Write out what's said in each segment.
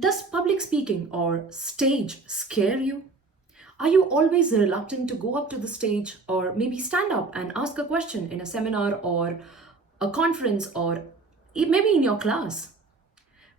Does public speaking or stage scare you? Are you always reluctant to go up to the stage or maybe stand up and ask a question in a seminar or a conference or maybe in your class?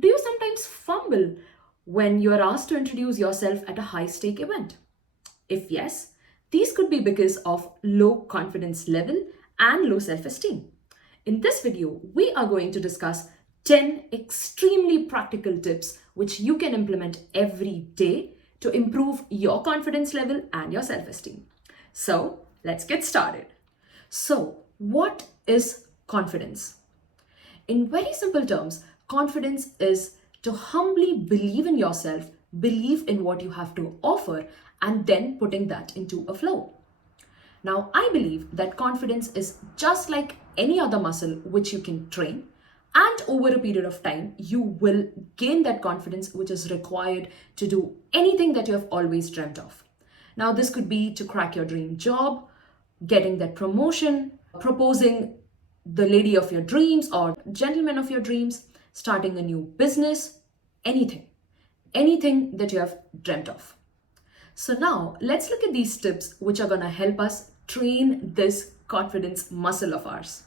Do you sometimes fumble when you are asked to introduce yourself at a high stake event? If yes, these could be because of low confidence level and low self esteem. In this video, we are going to discuss 10 extremely practical tips which you can implement every day to improve your confidence level and your self esteem. So, let's get started. So, what is confidence? In very simple terms, confidence is to humbly believe in yourself, believe in what you have to offer, and then putting that into a flow. Now, I believe that confidence is just like any other muscle which you can train, and over a period of time, you will gain that confidence which is required to do anything that you have always dreamt of. Now, this could be to crack your dream job, getting that promotion, proposing the lady of your dreams or gentleman of your dreams, starting a new business, anything, anything that you have dreamt of. So now let's look at these tips which are going to help us train this confidence muscle of ours.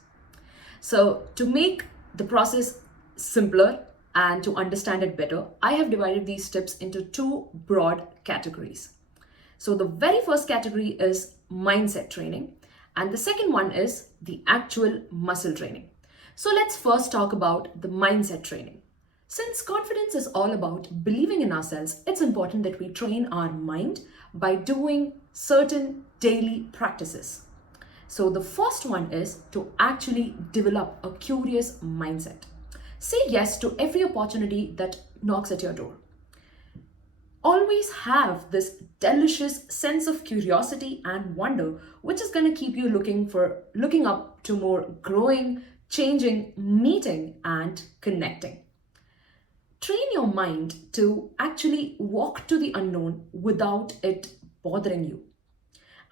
So to make the process simpler and to understand it better, I have divided these tips into two broad categories. So the very first category is mindset training, and the second one is the actual muscle training. So let's first talk about the mindset training. Since confidence is all about believing in ourselves, it's important that we train our mind by doing certain daily practices. So the first one is to actually develop a curious mindset. Say yes to every opportunity that knocks at your door. Always have this delicious sense of curiosity and wonder, which is going to keep you looking up to more growing, changing, meeting, and connecting. Train your mind to actually walk to the unknown without it bothering you.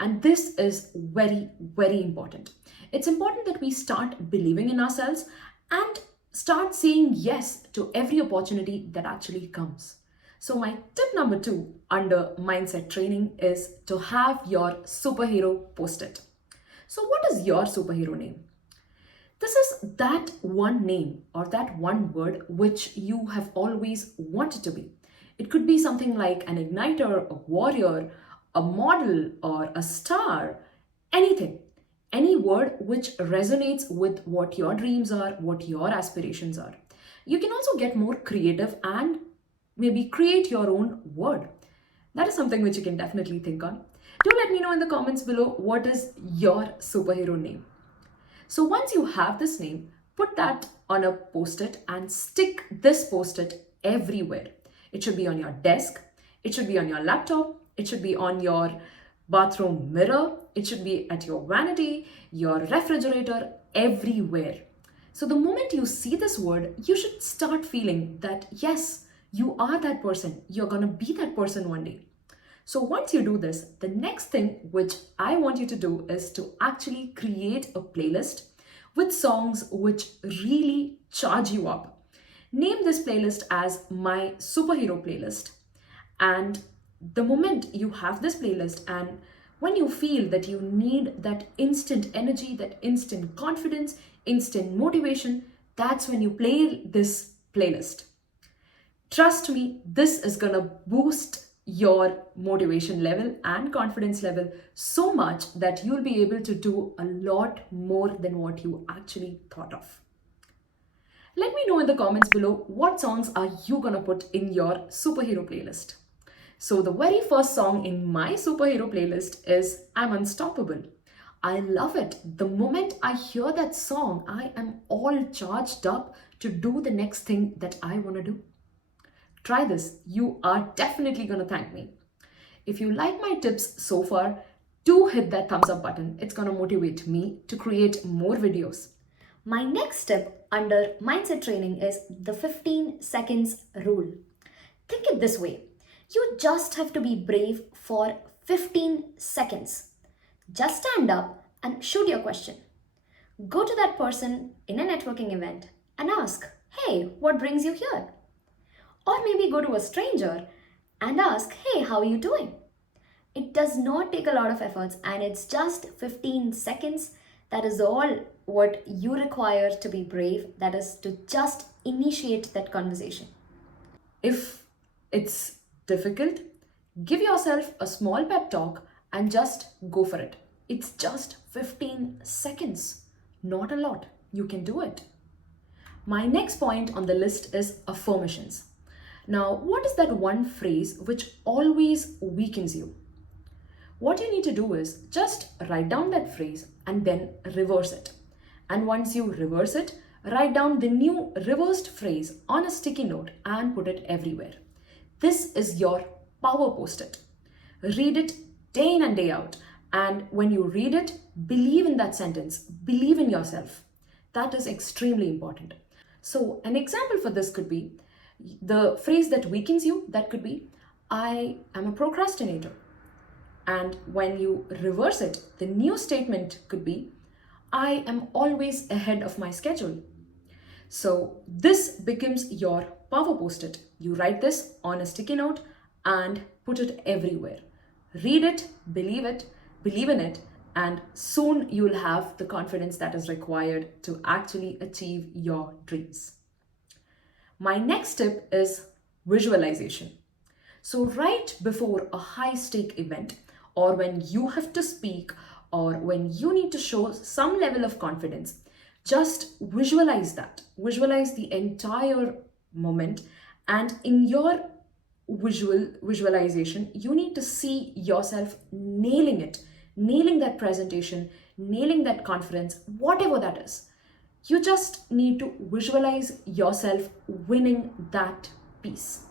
And this is very, very important. It's important that we start believing in ourselves and start saying yes to every opportunity that actually comes. So my tip number 2 under mindset training is to have your superhero post-it. So what is your superhero name? This is that one name or that one word which you have always wanted to be. It could be something like an igniter, a warrior, a model, or a star, anything. Any word which resonates with what your dreams are, what your aspirations are. You can also get more creative and maybe create your own word. That is something which you can definitely think on. Do let me know in the comments below what is your superhero name. So once you have this name, put that on a post-it and stick this post-it everywhere. It should be on your desk, it should be on your laptop, it should be on your bathroom mirror, it should be at your vanity, your refrigerator, everywhere. So the moment you see this word, you should start feeling that yes, you are that person. You're going to be that person one day. So once you do this, the next thing which I want you to do is to actually create a playlist with songs which really charge you up. Name this playlist as my superhero playlist. And the moment you have this playlist and when you feel that you need that instant energy, that instant confidence, instant motivation, that's when you play this playlist. Trust me, this is going to boost your motivation level and confidence level so much that you'll be able to do a lot more than what you actually thought of. Let me know in the comments below what songs are you going to put in your superhero playlist. So the very first song in my superhero playlist is I'm Unstoppable. I love it. The moment I hear that song, I am all charged up to do the next thing that I want to do. Try this. You are definitely going to thank me. If you like my tips so far, do hit that thumbs up button. It's going to motivate me to create more videos. My next tip under mindset training is the 15 seconds rule. Think it this way. You just have to be brave for 15 seconds. Just stand up and shoot your question. Go to that person in a networking event and ask, hey, what brings you here? Or maybe go to a stranger and ask, hey, how are you doing? It does not take a lot of efforts and it's just 15 seconds. That is all what you require to be brave. That is to just initiate that conversation. If it's difficult, give yourself a small pep talk and just go for it. It's just 15 seconds, not a lot. You can do it. My next point on the list is affirmations. Now, what is that one phrase which always weakens you? What you need to do is just write down that phrase and then reverse it. And once you reverse it, write down the new reversed phrase on a sticky note and put it everywhere. This is your power post-it. Read it day in and day out. And when you read it, believe in that sentence, believe in yourself. That is extremely important. So, an example for this could be the phrase that weakens you, that could be, I am a procrastinator. And when you reverse it, the new statement could be, I am always ahead of my schedule. So this becomes your power post-it. You write this on a sticky note and put it everywhere. Read it, believe in it, and soon you'll have the confidence that is required to actually achieve your dreams. My next tip is visualization. So, right before a high stake event, or when you have to speak, or when you need to show some level of confidence, just visualize that. Visualize the entire moment, and in your visualization, you need to see yourself nailing it, nailing that presentation, nailing that conference, whatever that is. You just need to visualize yourself winning that piece.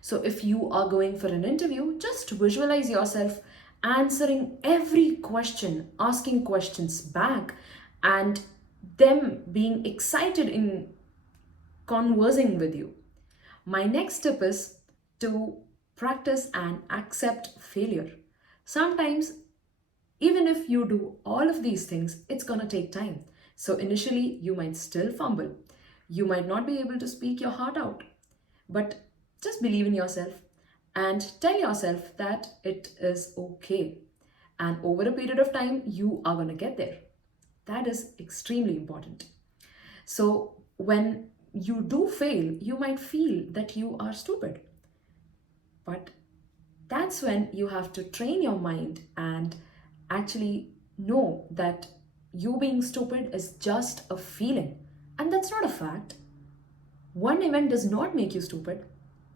So if you are going for an interview, just visualize yourself answering every question, asking questions back, and them being excited in conversing with you. My next tip is to practice and accept failure. Sometimes, even if you do all of these things, it's gonna take time. So initially, you might still fumble. You might not be able to speak your heart out, but just believe in yourself and tell yourself that it is okay. And over a period of time, you are going to get there. That is extremely important. So, when you do fail, you might feel that you are stupid. But that's when you have to train your mind and actually know that you being stupid is just a feeling. And that's not a fact. One event does not make you stupid.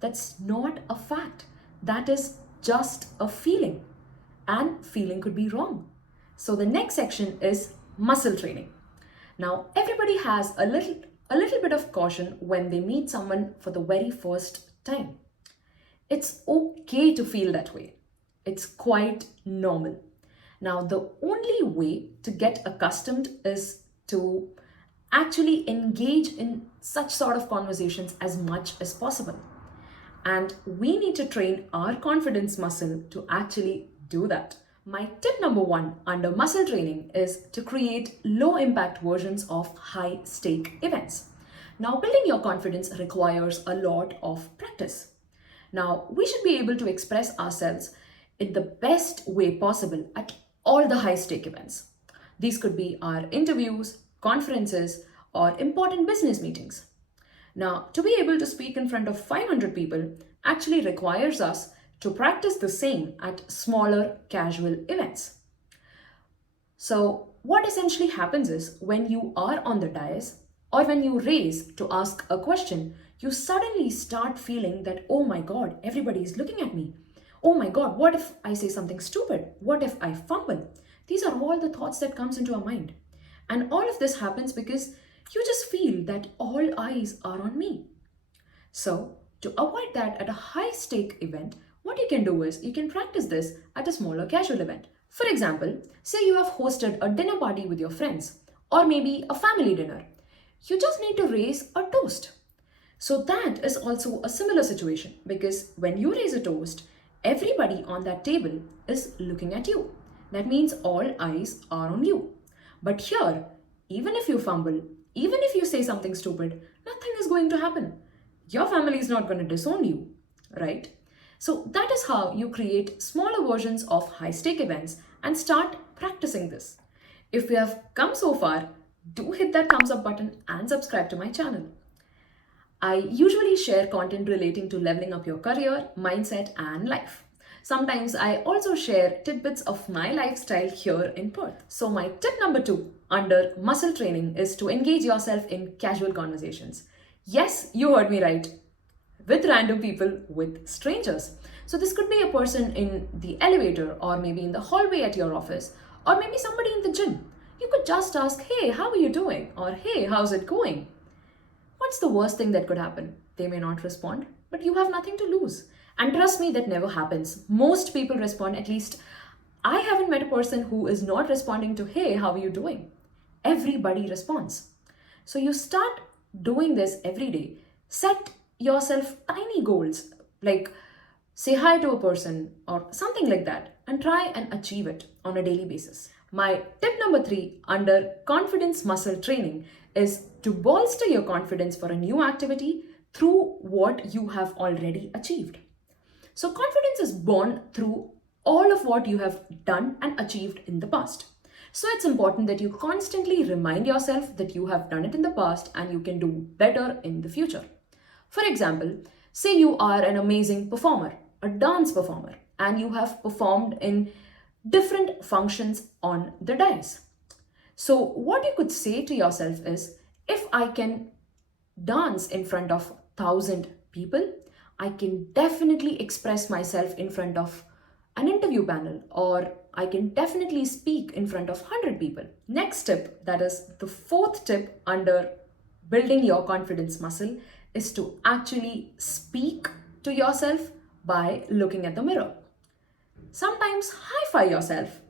That's not a fact. That is just a feeling. And feeling could be wrong. So the next section is muscle training. Now, everybody has a little bit of caution when they meet someone for the very first time. It's okay to feel that way. It's quite normal. Now, the only way to get accustomed is to actually engage in such sort of conversations as much as possible. And we need to train our confidence muscle to actually do that. My tip number one under muscle training is to create low impact versions of high stake events. Now, building your confidence requires a lot of practice. Now, we should be able to express ourselves in the best way possible at all the high stake events. These could be our interviews, conferences, or important business meetings. Now, to be able to speak in front of 500 people actually requires us to practice the same at smaller casual events. So, what essentially happens is when you are on the dais or when you raise to ask a question, you suddenly start feeling that, oh my god, everybody is looking at me. Oh my god, what if I say something stupid? What if I fumble? These are all the thoughts that comes into our mind. And all of this happens because you just feel that all eyes are on me. So, to avoid that at a high stake event, what you can do is you can practice this at a smaller casual event. For example, say you have hosted a dinner party with your friends or maybe a family dinner. You just need to raise a toast. So that is also a similar situation because when you raise a toast, everybody on that table is looking at you. That means all eyes are on you. But here, even if you fumble, even if you say something stupid, nothing is going to happen. Your family is not going to disown you, right? So that is how you create smaller versions of high stake events and start practicing this. If you have come so far, do hit that thumbs up button and subscribe to my channel. I usually share content relating to leveling up your career, mindset, and life. Sometimes I also share tidbits of my lifestyle here in Perth. So, my tip number 2 under muscle training is to engage yourself in casual conversations. Yes, you heard me right. With random people, with strangers. So, this could be a person in the elevator, or maybe in the hallway at your office, or maybe somebody in the gym. You could just ask, "Hey, how are you doing?" or "Hey, how's it going?" What's the worst thing that could happen? They may not respond, but you have nothing to lose. And trust me, that never happens. Most people respond, at least I haven't met a person who is not responding to, "Hey, how are you doing?" Everybody responds. So you start doing this every day. Set yourself tiny goals, like say hi to a person or something like that, and try and achieve it on a daily basis. My tip number 3 under confidence muscle training is to bolster your confidence for a new activity through what you have already achieved. So, confidence is born through all of what you have done and achieved in the past. So, it's important that you constantly remind yourself that you have done it in the past and you can do better in the future. For example, say you are an amazing performer, a dance performer, and you have performed in different functions on the dais. So, what you could say to yourself is, if I can dance in front of 1,000 people, I can definitely express myself in front of an interview panel, or I can definitely speak in front of 100 people. Next tip, that is the 4th tip under building your confidence muscle, is to actually speak to yourself by looking at the mirror. Sometimes high-five yourself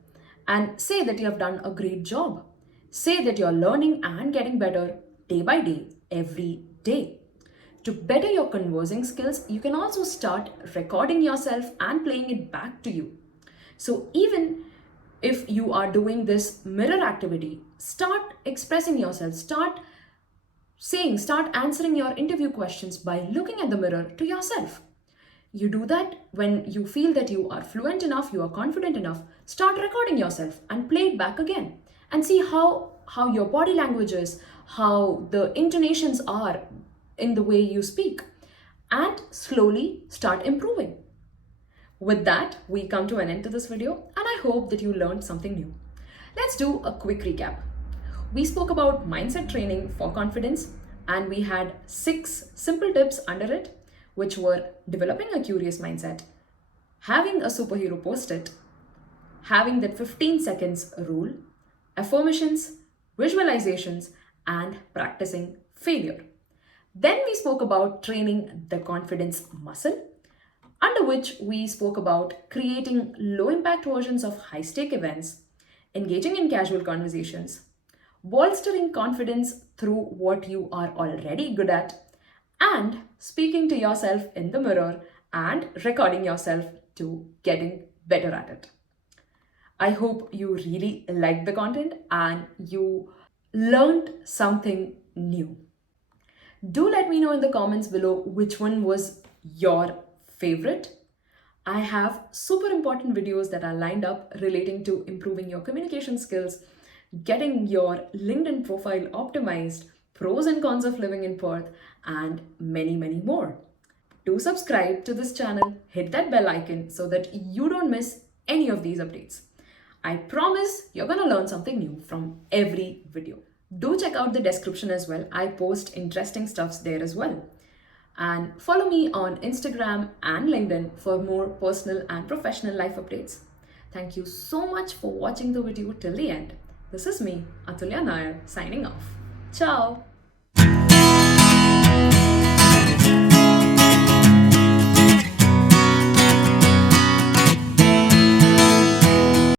and say that you have done a great job. Say that you're learning and getting better day by day, every day. To better your conversing skills, you can also start recording yourself and playing it back to you. So even if you are doing this mirror activity, start expressing yourself, start answering your interview questions by looking at the mirror to yourself. You do that when you feel that you are fluent enough, you are confident enough, start recording yourself and play it back again and see how your body language is, how the intonations are in the way you speak, and slowly start improving. With that, we come to an end to this video, and I hope that you learned something new. Let's do a quick recap. We spoke about mindset training for confidence, and we had 6 simple tips under it, which were developing a curious mindset, having a superhero post-it, having that 15 seconds rule, affirmations, visualizations, and practicing failure. Then we spoke about training the confidence muscle, under which we spoke about creating low impact versions of high stake events, engaging in casual conversations, bolstering confidence through what you are already good at, and speaking to yourself in the mirror and recording yourself to getting better at it. I hope you really liked the content and you learned something new. Do let me know in the comments below which one was your favorite. I have super important videos that are lined up relating to improving your communication skills, getting your LinkedIn profile optimized, pros and cons of living in Perth, and many, many more. Do subscribe to this channel, hit that bell icon so that you don't miss any of these updates. I promise you're gonna learn something new from every video. Do check out the description as well. I post interesting stuffs there as well. And follow me on Instagram and LinkedIn for more personal and professional life updates. Thank you so much for watching the video till the end. This is me, Atulya Nair, signing off. Ciao!